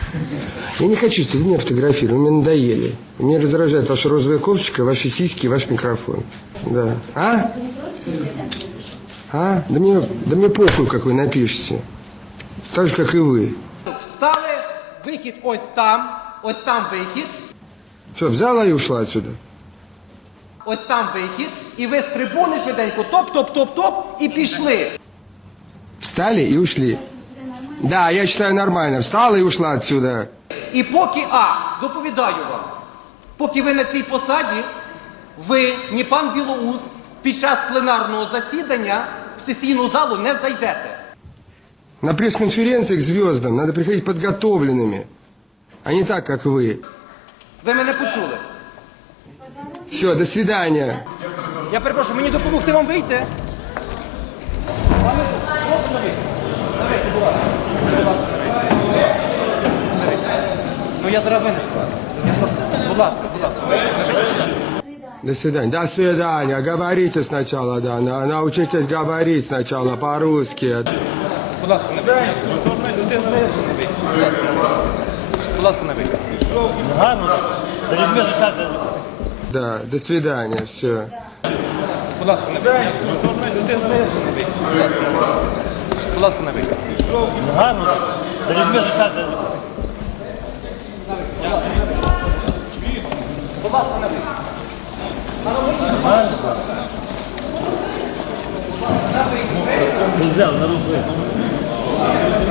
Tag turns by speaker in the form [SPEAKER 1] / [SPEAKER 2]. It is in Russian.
[SPEAKER 1] Я не хочу, чтобы вы меня фотографировали, вы мне надоели. Меня раздражает ваша розовая кофточка, ваши сиськи и ваш микрофон. Да. Да мне похуй, как вы напишете. Так же, как и вы.
[SPEAKER 2] Встали, вихід ось там вихід.
[SPEAKER 1] Что, взяла и ушла отсюда?
[SPEAKER 2] Ось там вихід, і ви з трибуни швиденько топ-топ-топ-топ і пішли.
[SPEAKER 1] Встали и ушли. Да, я считаю нормально. Встала и ушла отсюда.
[SPEAKER 2] І поки, доповідаю вам, поки ви на цій посаді, ви, ні пан Білоус, під час пленарного засідання в сесійну залу не зайдете.
[SPEAKER 1] На пресс-конференции к звездам надо приходить подготовленными, а не так, как вы.
[SPEAKER 2] Ви мене почули?
[SPEAKER 1] Все, до свидания.
[SPEAKER 2] Я перепрошую, мені допомогти вам вийти? Ну я зараз винесу. Я прошу. Будь ласка.
[SPEAKER 1] До свидания. До свидания. Говорите сначала, да. Научитесь говорить сначала по-русски.
[SPEAKER 2] Будь ласка, не вийти. Будь ласка, не вийти.
[SPEAKER 1] Да, до свидания. Все.
[SPEAKER 2] Будь ласка, не вийти. Будь ласка, не вийти.
[SPEAKER 3] Взял на руку.